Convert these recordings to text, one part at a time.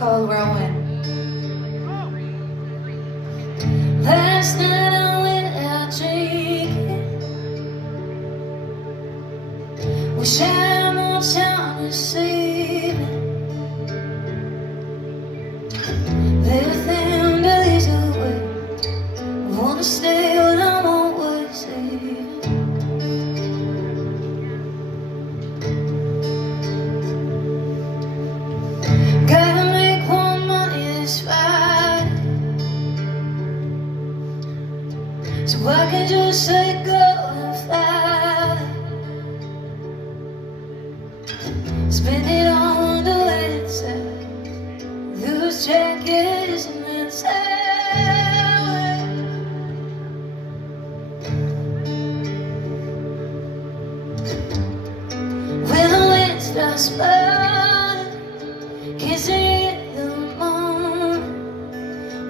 called Whirlwind. Last night I went out drinking. Wish I had more time to save it. There them days away. I wanna stay when I'm always saving. Gotta make more money this Friday, so I can just let go and fly. Spend it on the website, loose jackets and then sideways. When the wind starts blowing, kissing in the morning,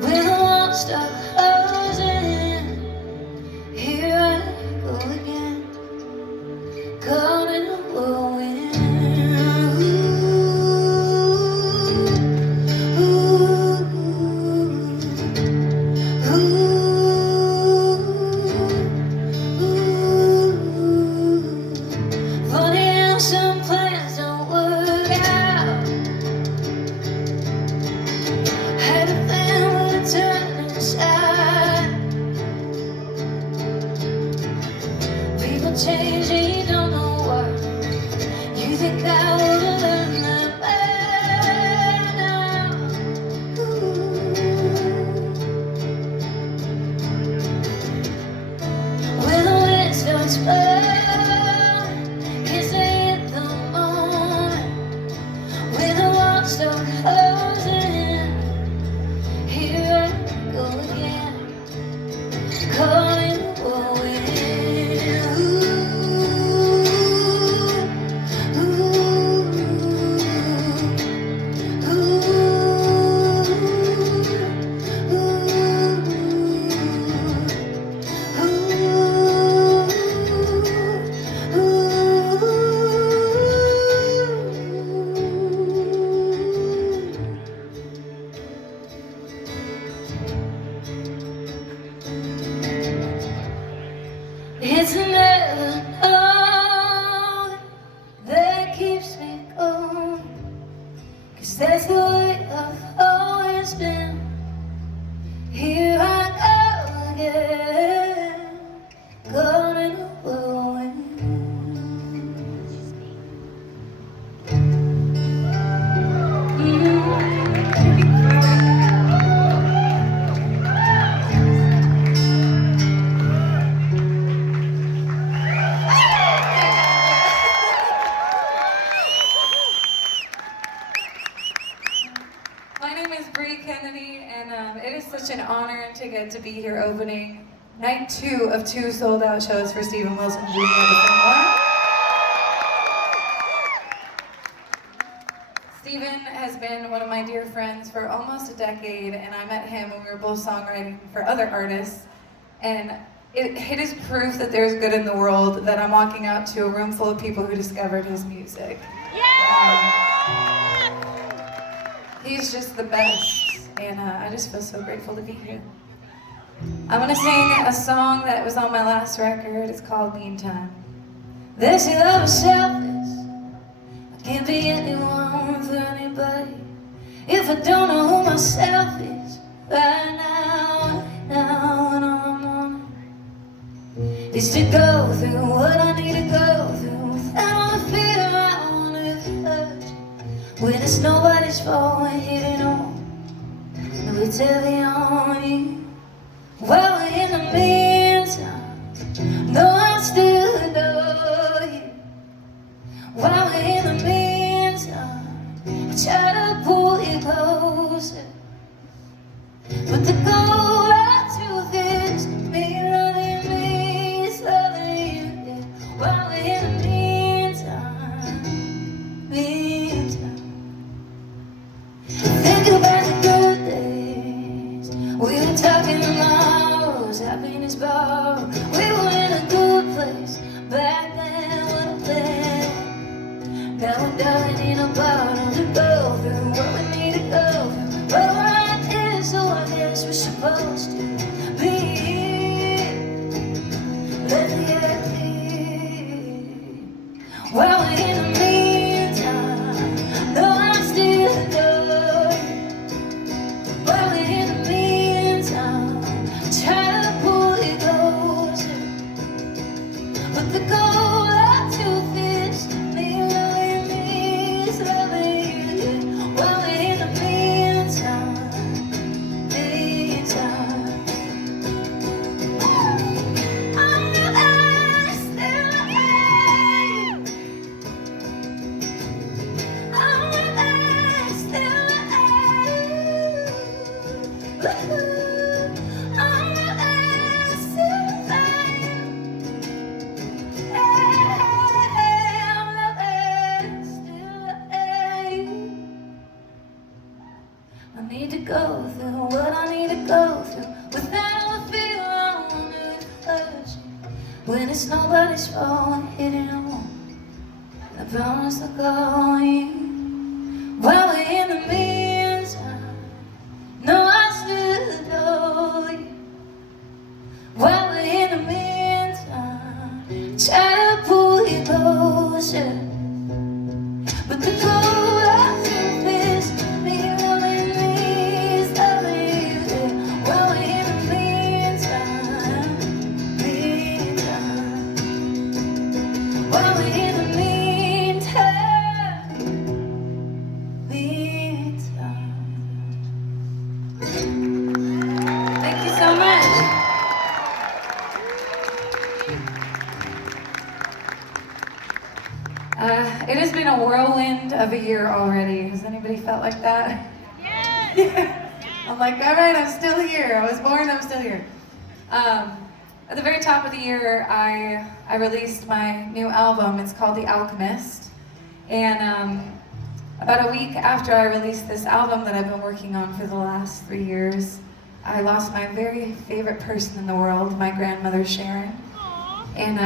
when the walls start closing, here I go again, caught in a whirlwind. Funny how some plans don't work out. Had a plan with a turn inside. People change and you don't know why. You think I would've learned that by now. When the wind starts blowing, kiss in the morning, when the walls start closing, here I go again, caught in the whirlwind. It's another knowing that keeps me going, 'cause that's the way I've always been. Here I go again, caught in a whirlwind. My name is Bre Kennedy, and it is such an honor to get to be here opening night 2 of 2 sold-out shows for Stephen Wilson Jr. at the Fillmore. Stephen has been one of my dear friends for almost a decade, and I met him when we were both songwriting for other artists. And it is proof that there's good in the world that I'm walking out to a room full of people who discovered his music. He's just the best, and I just feel so grateful to be here. I'm gonna sing a song that was on my last record. It's called Meantime. They say love is selfish. I can't be anyone for anybody if I don't know who myself is right now when I'm on it. Is to go through what I need to go through without all the fear I wanna hurt. When it's nobody's fault, we're hitting on. No, it's heavy on you. While we're in the meantime, no, I still adore you. While we're in the meantime, I try to pull you closer, but the goal right truth is me loving me is loving you. Yeah. While we're in the meantime. Think about the good days. We were talking tomorrow's happiness bar. We were in a good place back then. What a plan. Now we're dying in a bottle to go through what we need to go when it's nobody's fault, hitting a wall. I promise I'll call you while we're in the meantime. No, I still adore you. While we're in the meantime, try to pull you closer, but the cold I feel is me loving me is loving you. Yeah. While we're in the meantime, while we're in the meantime. Thank you so much. It has been a whirlwind of a year already. Has anybody felt like that? Yes! Yeah. I'm like, all right, I'm still here. I was born, I'm still here. At the very top of the year, I released my new album. It's called The Alchemist. And about a week after I released this album that I've been working on for the last 3 years, I lost my very favorite person in the world, my grandmother, Sharon. And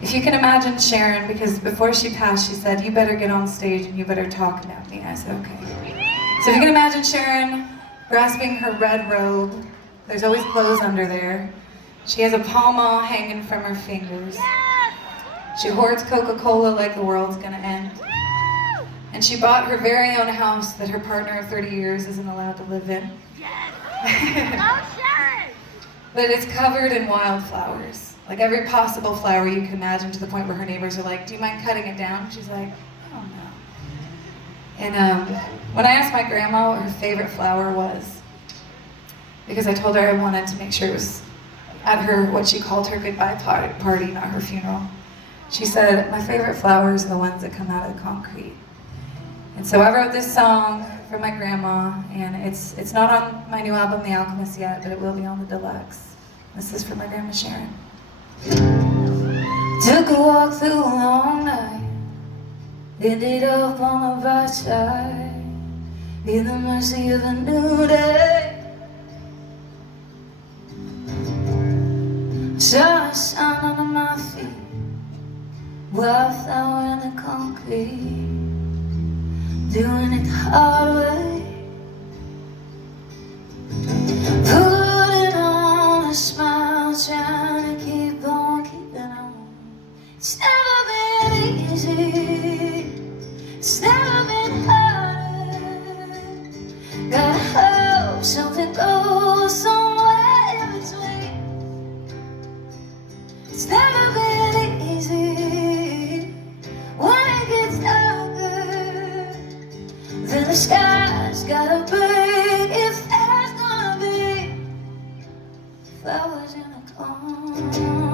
if you can imagine Sharon, because before she passed, she said, you better get on stage and you better talk about me. I said, okay. So if you can imagine Sharon grasping her red robe, there's always clothes under there. She has a Pall Mall hanging from her fingers. She hoards Coca-Cola like the world's gonna end. And she bought her very own house that her partner of 30 years isn't allowed to live in. But it's covered in wildflowers. Like every possible flower you can imagine, to the point where her neighbors are like, do you mind cutting it down? She's like, oh no. And when I asked my grandma what her favorite flower was, because I told her I wanted to make sure it was at her, what she called her goodbye party, not her funeral, she said, my favorite flowers are the ones that come out of the concrete. And so I wrote this song for my grandma, and it's not on my new album, The Alchemist, yet, but it will be on the deluxe. This is for my grandma Sharon. Took a walk through a long night, ended up on the right side, in the mercy of a new day. Saw a sign under my feet, wildflower in the concrete, doing it the hard way. Putting on a smile, trying to keep on keeping on. It's never been easy, it's never been harder. Gotta hope something goes somewhere in between. It's never been easy when it gets darker. Then the sky's gotta break if there's gonna be flowers in the concrete.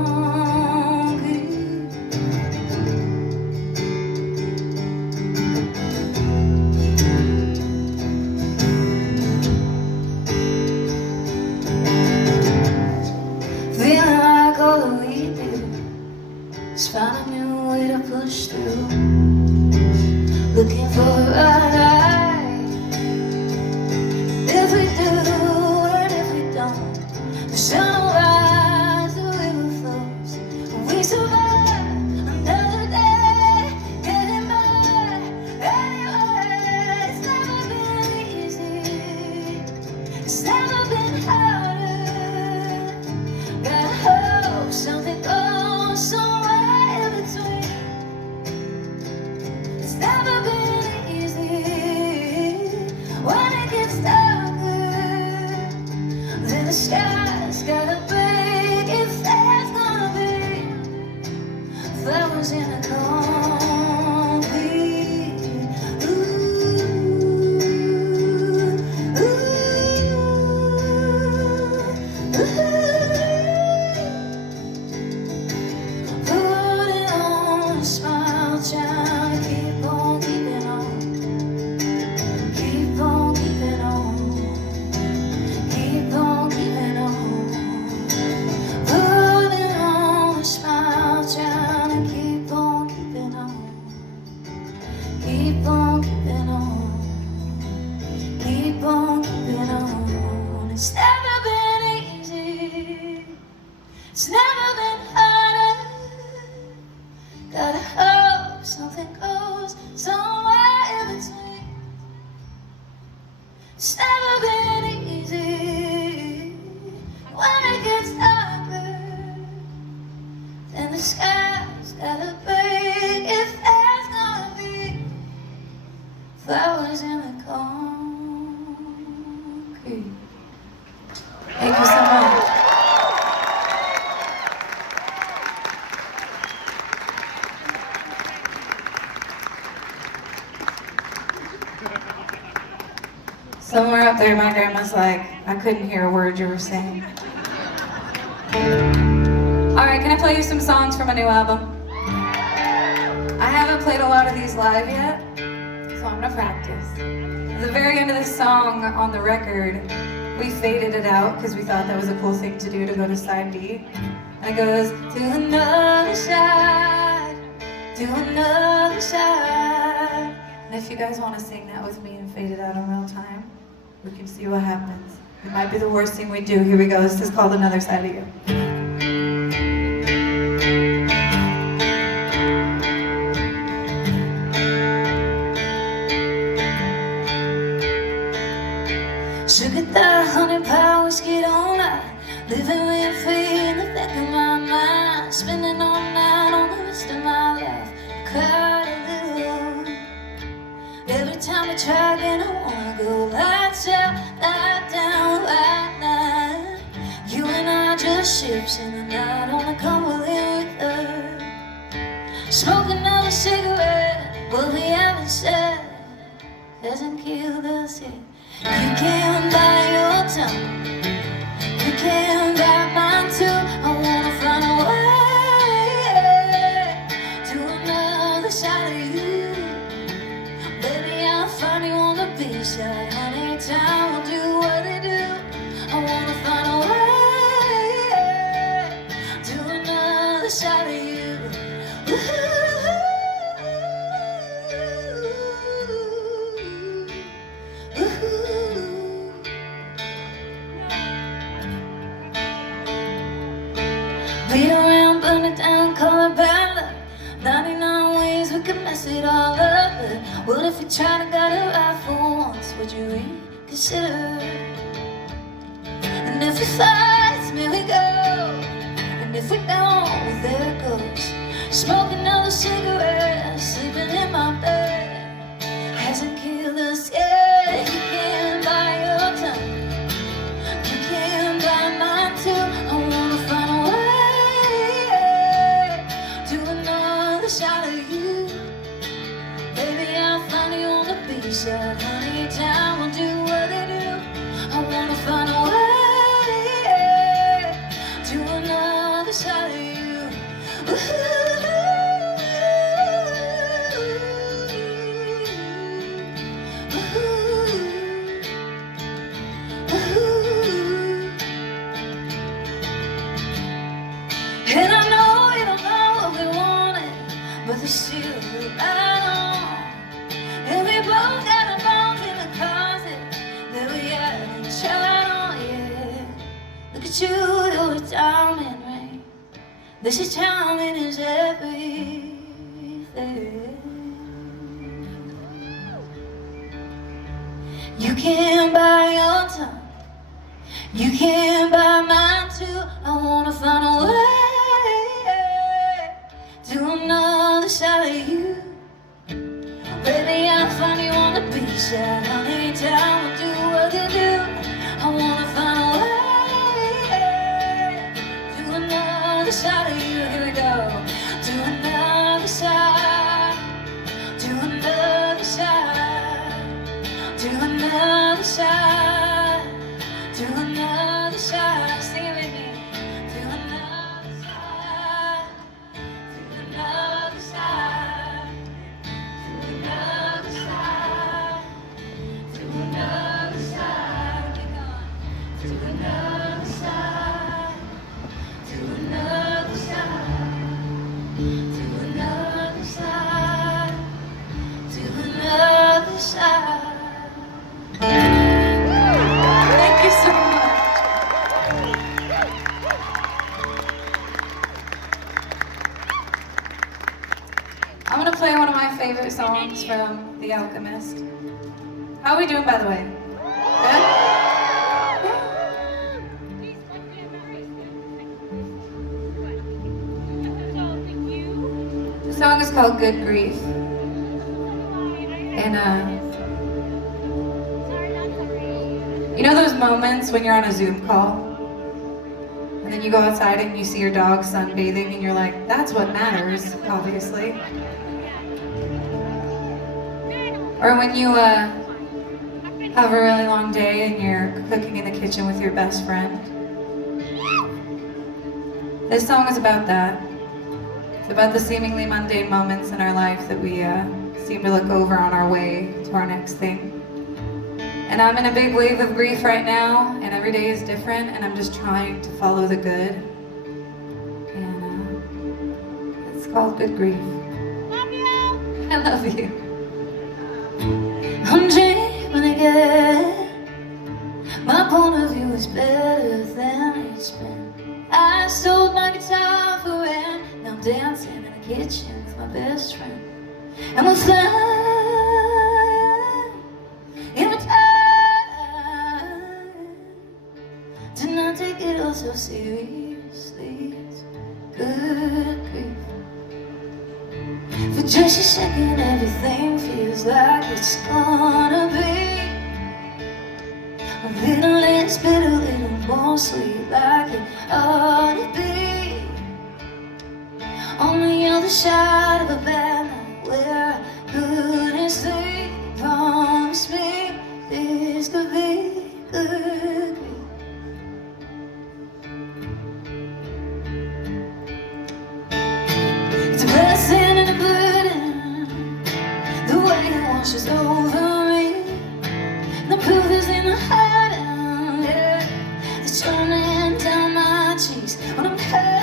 Feeling like all that we do is find a new way to push through, looking for the right eye. If we do and if we don't, the sun will rise, the river flows, the sky's gotta break if there's gonna be flowers in the concrete. Thank you so much. Somewhere up there, my grandma's like, I couldn't hear a word you were saying. Alright, can I play you some songs from a new album? I haven't played a lot of these live yet, so I'm gonna practice. At the very end of this song on the record, we faded it out because we thought that was a cool thing to do, to go to side B. And it goes, to another side, to another side. And if you guys want to sing that with me and fade it out in real time, we can see what happens. It might be the worst thing we do. Here we go. This is called Another Side of You. Sugar that 100-pound whiskey all night, living with fate in the back of my mind, spending all night on the rest of my life. Cried a little every time I try again. I wanna go lights out, light down, light night. You and I just ships in the night on the Cumberland River, smoking another cigarette. What we haven't said hasn't killed us yet. You can't buy your tongue, you can't buy mine too. I wanna find a way to another side of you. Baby, I'll find you on the beach side. Honey, time will do what they do. I wanna find a way to another side of you. Beat around, burn it down, call it bad luck. 99 ways we could mess it all up. But what if we tried to get it right for once? Would you reconsider? And if we fight, may we go. And if we don't, well, there it goes. Smoking another cigarette, sleeping in my bed hasn't killed us yet. You can't buy your time, you can't buy mine too. I wanna find a way to another side of you. Baby, I'll find you on the beach side. Honey, time will do what they do. I wanna find a way to another side of you. And I know we don't know what we wanted, but there's still light on. And we both got our bones in the closet that we haven't tried on yet. Look at you, you're a diamond ring. This is timing is everything. You can't buy your time, you can't buy mine too. I wanna find a way to another side of you. Baby, I'll find you on the beach side. Honey, time will do what you do. I wanna find a way to another side of you. Here we go. To another side, to another side, to another side, to another side. Sing it with me. To another side, to another side, to another side, to another side. Keep going. To another side, to another side, to another side, to another side. Thank you so much. I'm gonna play one of my favorite songs from The Alchemist. How are we doing, by the way? Good? The song is called Good Grief. And you know those moments when you're on a Zoom call and then you go outside and you see your dog sunbathing and you're like, that's what matters, obviously. Or when you have a really long day and you're cooking in the kitchen with your best friend. This song is about that. It's about the seemingly mundane moments in our life that we seem to look over on our way to our next thing. And I'm in a big wave of grief right now, and every day is different, and I'm just trying to follow the good. And it's called Good Grief. Love you! I love you. I'm dreaming again. My point of view is better than it's been. I sold my guitar for rent. Now I'm dancing in the kitchen with my best friend. And we're flying in time to not take it all so seriously. It's good grief. For just a second, everything feels like it's gonna be a little less bitter, a little more sweet, like it ought to be. On the other side of a bad night where I couldn't sleep, promise me this could be good. It's a blessing and a burden, the way it washes over me. The proof is in the hiding, yeah. It's running down my cheeks when I'm tired.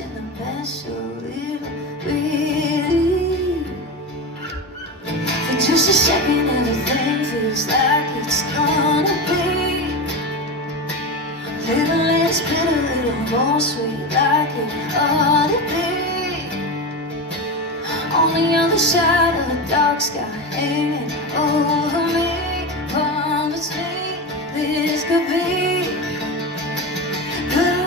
In the mess of living really. For just a second, everything feels like it's gonna be a little less bitter, a little more sweet, like it ought to be. On the other side of a dark sky hanging over me, promise me this could be good.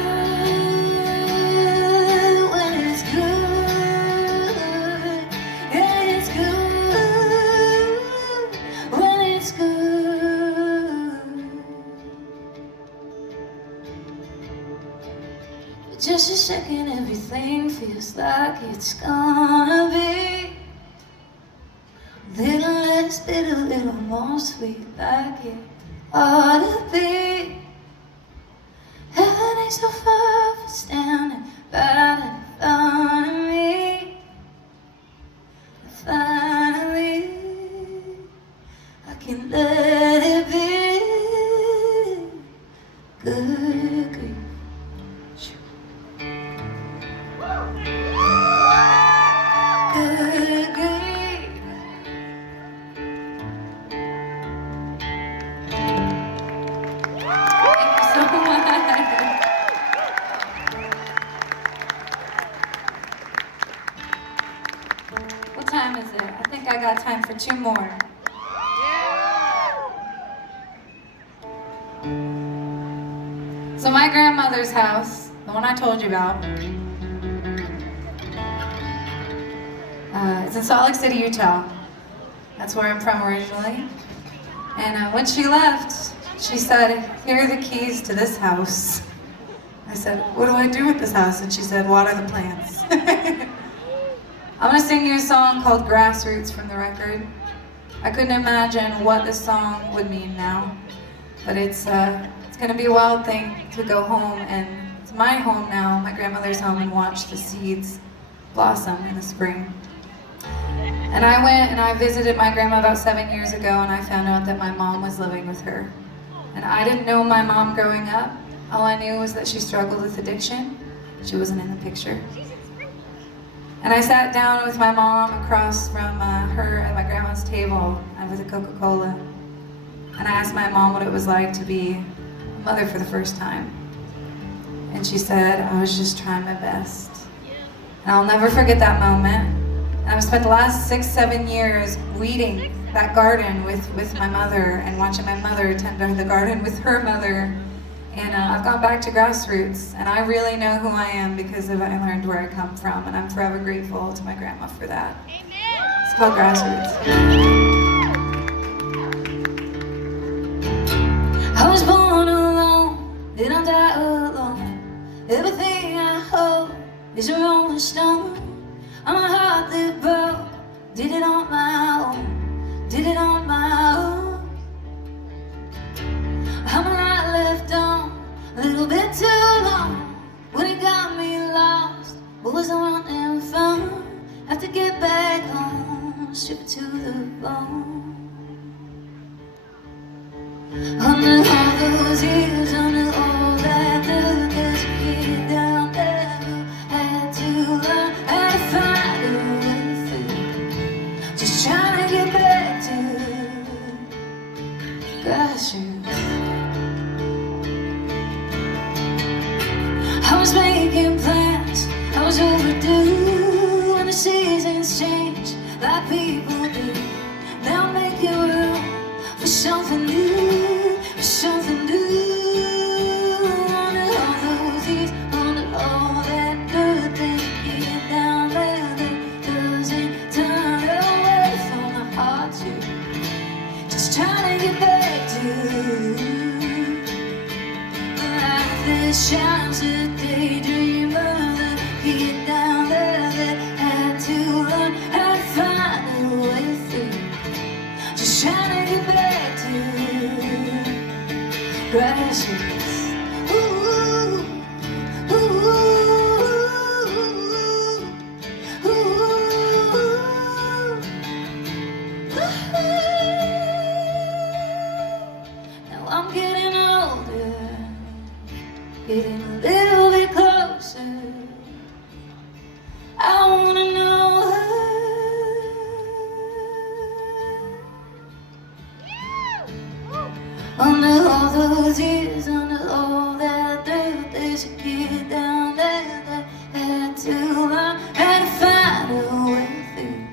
Just a second, everything feels like it's gonna be a little less bitter, a little more sweet, like it ought to be. Heaven ain't so far from standing right in front of me. Finally, I can let it be good grief. What time is it? I think I got time for 2 more. So my grandmother's house, the one I told you about, it's in Salt Lake City, Utah. That's where I'm from originally. And when she left, she said, "Here are the keys to this house." I said, "What do I do with this house?" And she said, "Water the plants." I'm gonna sing you a song called Grassroots from the record. I couldn't imagine what this song would mean now, but it's gonna be a wild thing to go home, and it's my home now, my grandmother's home, and watch the seeds blossom in the spring. And I went and I visited my grandma about 7 years ago, and I found out that my mom was living with her. And I didn't know my mom growing up. All I knew was that she struggled with addiction. She wasn't in the picture. And I sat down with my mom across from her at my grandma's table with a Coca-Cola. And I asked my mom what it was like to be a mother for the first time. And she said, "I was just trying my best." And I'll never forget that moment. And I've spent the last 6-7 years weeding that garden with my mother, and watching my mother tend to the garden with her mother. And I've gone back to Grassroots, and I really know who I am because I learned where I come from, and I'm forever grateful to my grandma for that. Amen. It's called Grassroots. I was born alone, then I die alone. Everything I hold is a rolling stone. I'm a heart that broke, did it on my own, did it on my own. I'm a light left on, a little bit too long. When it got me lost, what was I running from? Have to get back home, strip it to the bone. Under all those years, under all that dirt, there's a kid down there who had to learn how to find a way through. Just trying to get back to Grassroots. I was making plans, I was overdue. When the seasons change, like people do, now I'm making room for something new, for something new. Under all those years, under all that dirt, there's a kid down there that doesn't turn away from the heart too. Just trying to get back to the light that shines, a daydreamer, the kid down there that had to learn how to find a way through. Just trying to get back to Grassroots. Ooh, ooh, ooh, ooh. Now I'm getting older, getting a little bit closer. I wanna know her. Under all those years, under all that dirt, there's a kid down there that had to learn how to find a way through.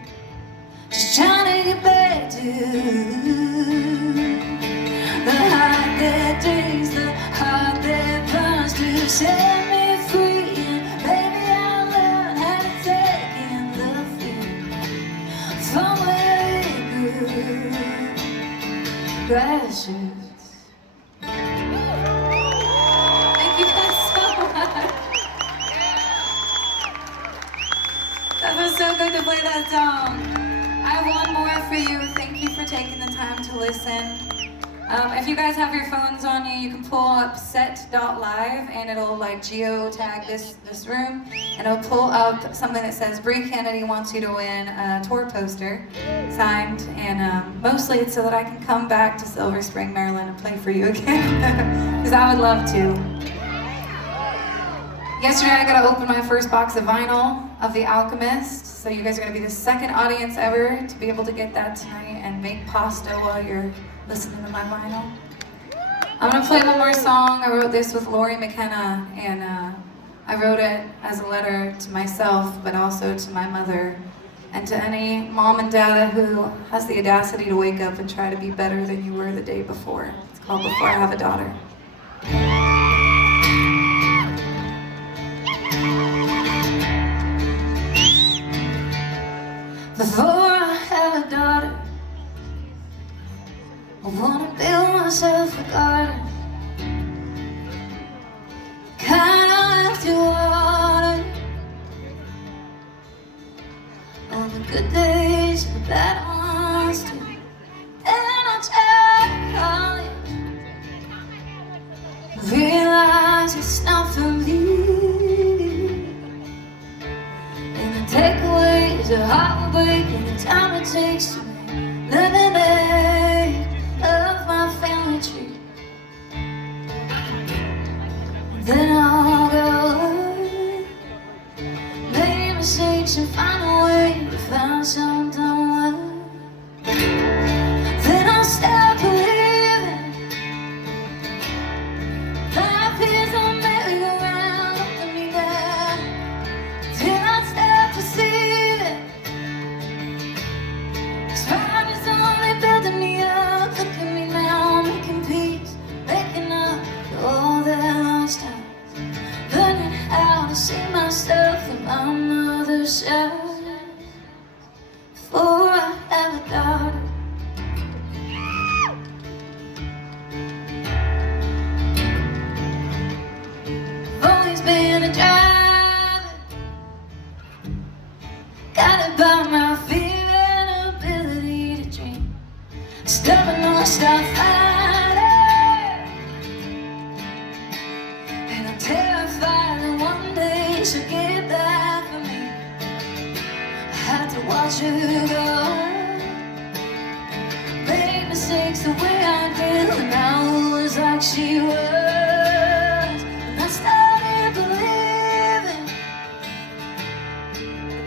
Just trying to get back to the heart that drinks, the heart that burns to set me free. And baby, I learned how to take in the fear from where it grew. Grassroots. Thank you guys so much. That was so good to play that song. I have one more for you. Thank you for taking the time to listen. If you guys have your phones on you, you can pull up set.live and it'll like geo-tag this room, and it'll pull up something that says Bre Kennedy wants you to win a tour poster signed, and mostly it's so that I can come back to Silver Spring, Maryland and play for you again, because I would love to. Yesterday I got to open my first box of vinyl of The Alchemist, so you guys are going to be the second audience ever to be able to get that tonight and make pasta while you're listening to my vinyl. I'm going to play one more song. I wrote this with Lori McKenna, and I wrote it as a letter to myself, but also to my mother, and to any mom and dad who has the audacity to wake up and try to be better than you were the day before. It's called Before I Have a Daughter. Before I have a daughter, I wanna build myself a garden, kind of empty water. On the good days and the bad ones too. Then I tried college, realize it's not for me. And the takeaways are heartbreaking, the time it takes to make lemonade of my family tree. Then I'll go make mistakes and find a way to find something well. Then I'll stop believing life is a merry-go-round up me down. Till I start to see that it's gonna stop fighting, and I'm terrified that one day she'll get back for me. I had to watch her go, make mistakes the way I did when I was like she was. And I started believing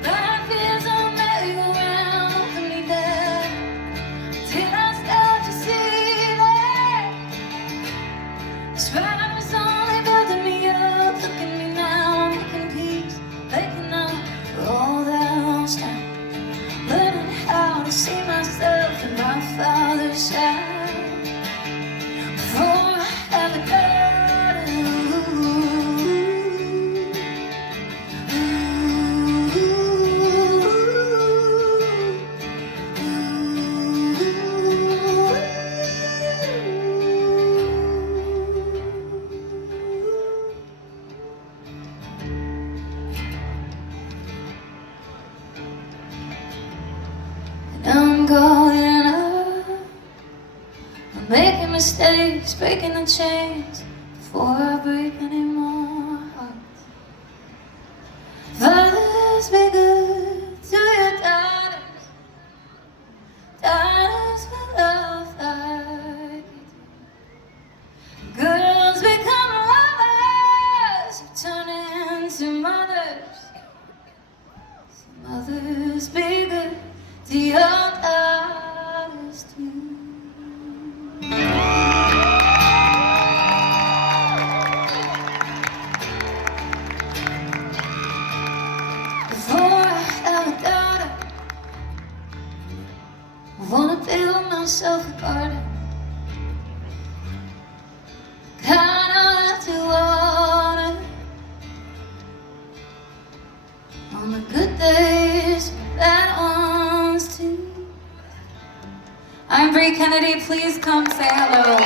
that life is a merry-go-round, holding me down, till I start to see that this ride was only building me up. Look at me now, I'm making peace, making up for all that lost time, learning how to see myself in my Father's side. Before I have a garden, and I'm going up. I'm making mistakes, breaking the chains before I break any more hearts. Fathers, be good to your daughters. Daughters will love like you do. Girls become lovers who turn into mothers. So mothers, be good to your daughters too. Before I have a daughter, I wanna build myself a garden, kind to water on the good days, and bad ones too. I'm Bre Kennedy. Please come say hello.